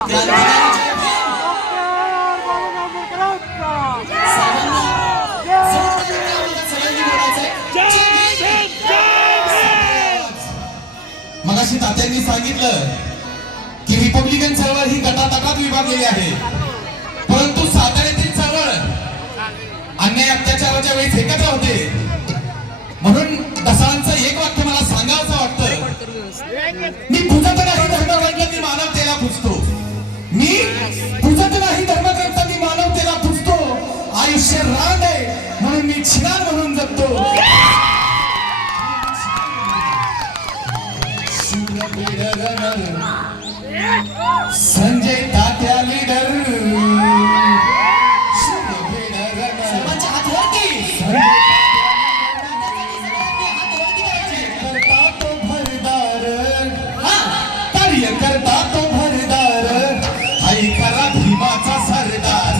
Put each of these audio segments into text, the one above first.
मगाशी तात्यांनी सांगितलं की रिपब्लिकन चळवळ ही गटातटात विभागलेली आहे, परंतु साताऱ्यातील चळवळ अन्याय अत्याचाराच्या वेळी एकत्र होते. म्हणून दसाळांचं एक वाक्य मला सांगावंसं वाटतं, मी पूजत नाही धर्मग्रंथ, मी मानवतेला पूजतो. मी पूजत नाही धर्मग्रंथ, मी मानवतेला पूजतो. आयुष्य रान आहे म्हणून मी छिनार म्हणून जगतो. संजय तात्या लीडर सर्वांच्या हात वरती. करता तो भरदार, कार्य करता तो भरदार, हाय करा भीमाचा सरदार.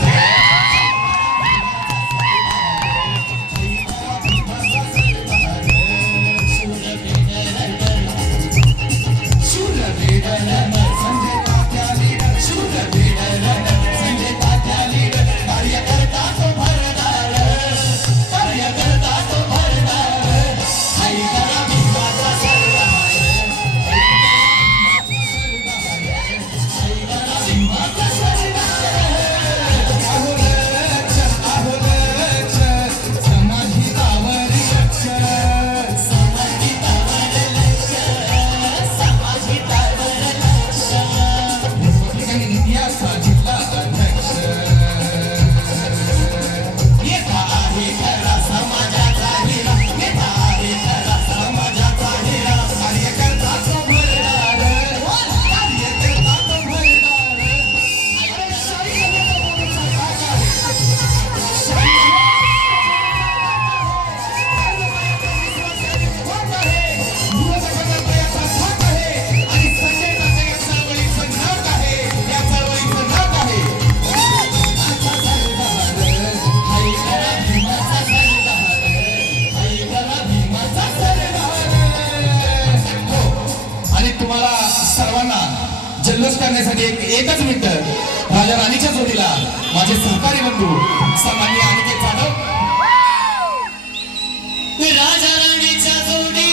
जल्लोष करण्यासाठी एकच मिनिट राजा राणीच्या जोडीला माझे सहकारी बंधू सामान्य अनिकेत जाधव. राजा राणीच्या जोडी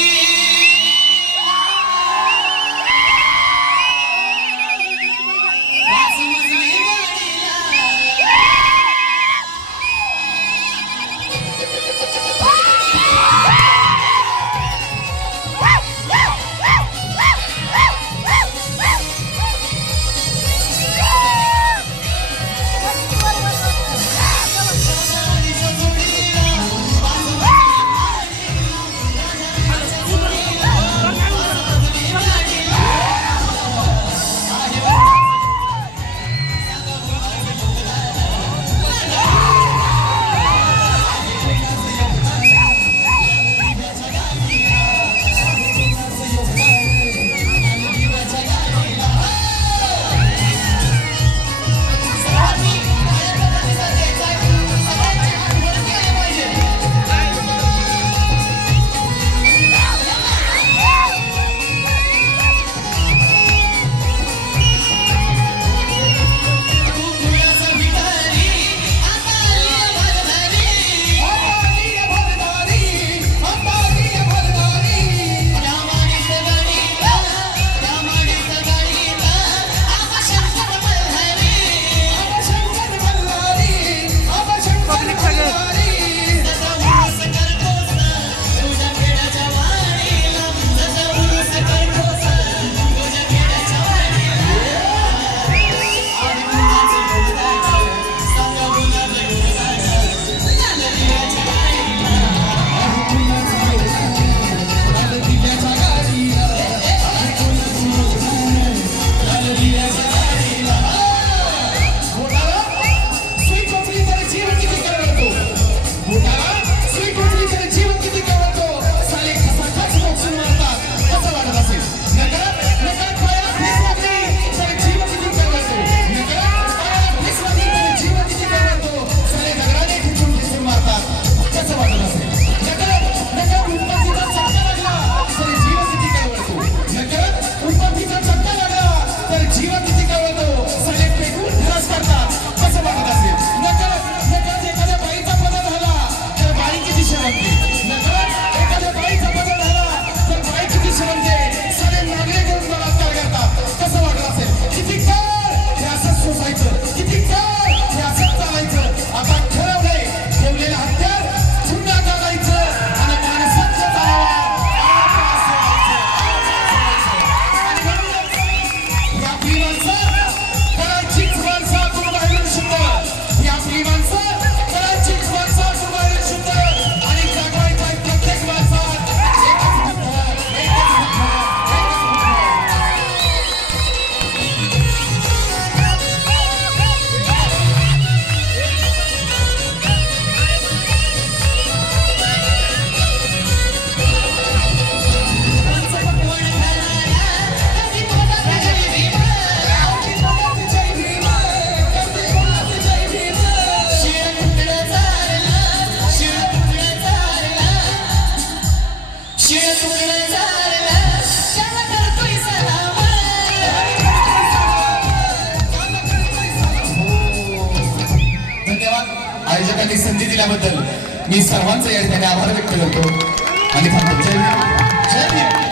शिळ तुकडं झालं त्याला करतोय सलाम. धन्यवाद. आयोजकांनी संधी दिल्याबद्दल मी सर्वांचा या ठिकाणी आभार व्यक्त करतो आणि थांबतो. जय भीम. जय भीम.